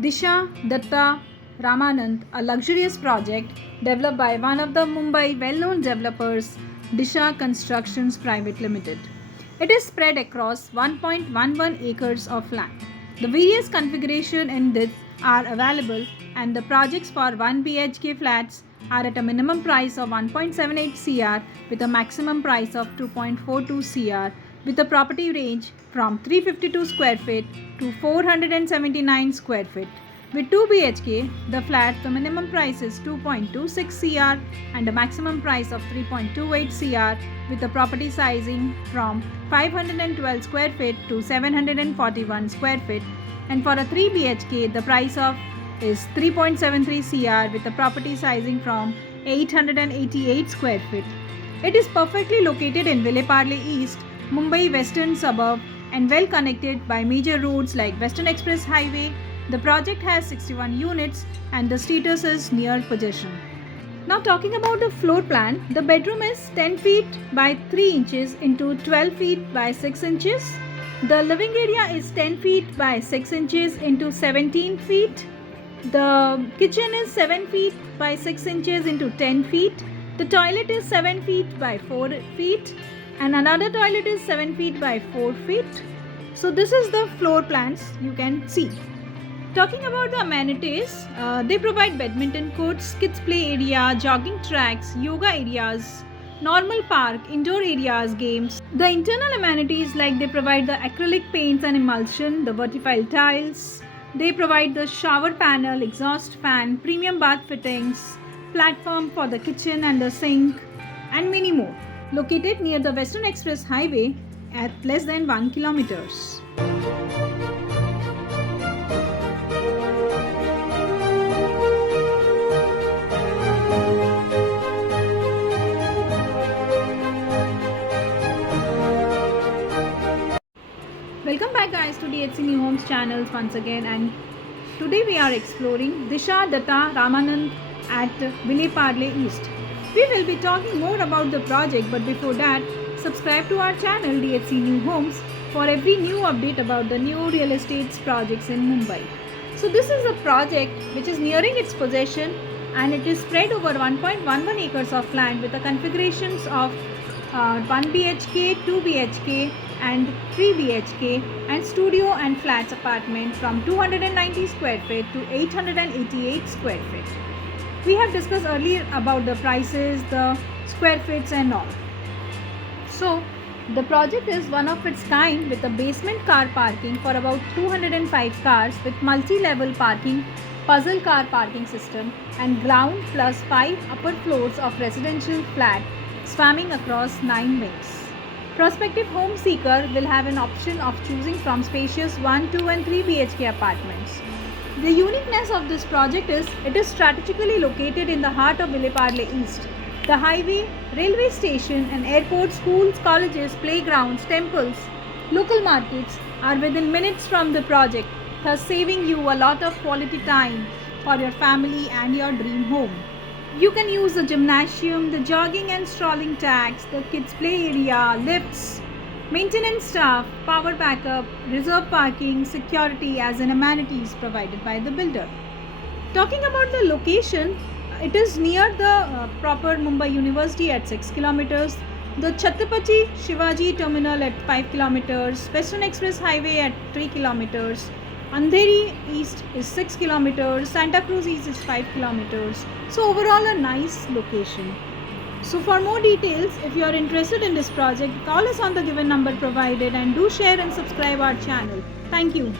Disha Datta Ramanand, a luxurious project developed by one of the Mumbai well-known developers, Disha Constructions Private Limited. It is spread across 1.11 acres of land. The various configurations in this are available, and the projects for 1 BHK flats are at a minimum price of 1.78 crore with a maximum price of 2.42 crore, with a property range from 352 square feet to 479 square feet. With 2 BHK, the flat, the minimum price is 2.26 crore and a maximum price of 3.28 crore, with the property sizing from 512 square feet to 741 square feet. And for a 3 BHK, the price of is 3.73 crore with the property sizing from 888 square feet. It is perfectly located in Vileparle East, Mumbai western suburb, and well connected by major roads like Western Express Highway. The project has 61 units and the status is near possession. Now talking about the floor plan, the bedroom is 10 feet by 3 inches into 12 feet by 6 inches. The living area is 10 feet by 6 inches into 17 feet. The kitchen is 7 feet by 6 inches into 10 feet. The toilet is 7 feet by 4 feet and another toilet is 7 feet by 4 feet. So this is the floor plans you can see. Talking about the amenities, they provide badminton courts, kids play area, jogging tracks, yoga areas, normal park, indoor areas, games. The internal amenities like they provide the acrylic paints and emulsion, the vertical tiles. They provide the shower panel, exhaust fan, premium bath fittings, platform for the kitchen and the sink, and many more. Located near the Western Express Highway at less than 1 kilometers. Welcome back guys to DHC New Homes channels once again, and today we are exploring Disha Datta Ramanand at Vileparle East. We will be talking more about the project, but before that, subscribe to our channel DHC New Homes for every new update about the new real estate projects in Mumbai. So this is a project which is nearing its possession and it is spread over 1.11 acres of land with the configurations of 1 BHK, 2 BHK and 3 BHK and studio and flats apartment from 290 square feet to 888 square feet. We have discussed earlier about the prices, the square feet and all. So the project is one of its kind with a basement car parking for about 205 cars with multi-level parking, puzzle car parking system and ground plus 5 upper floors of residential flat spanning across 9 wings. Prospective home seeker will have an option of choosing from spacious 1, 2 and 3 BHK apartments. The uniqueness of this project is it is strategically located in the heart of Vileparle East. The highway, railway station and airport, schools, colleges, playgrounds, temples, local markets are within minutes from the project, thus saving you a lot of quality time for your family and your dream home. You can use the gymnasium, the jogging and strolling tracks, the kids play area, lifts, maintenance staff, power backup, reserve parking, security as an amenities provided by the builder. Talking about the location, it is near the proper Mumbai University at 6 kilometers, the Chhatrapati Shivaji Terminal at 5 kilometers, Western Express Highway at 3 kilometers, Andheri East is 6 kilometers, Santa Cruz East is 5 kilometers. So overall a nice location. So for more details, if you are interested in this project, call us on the given number provided and do share and subscribe our channel. Thank you.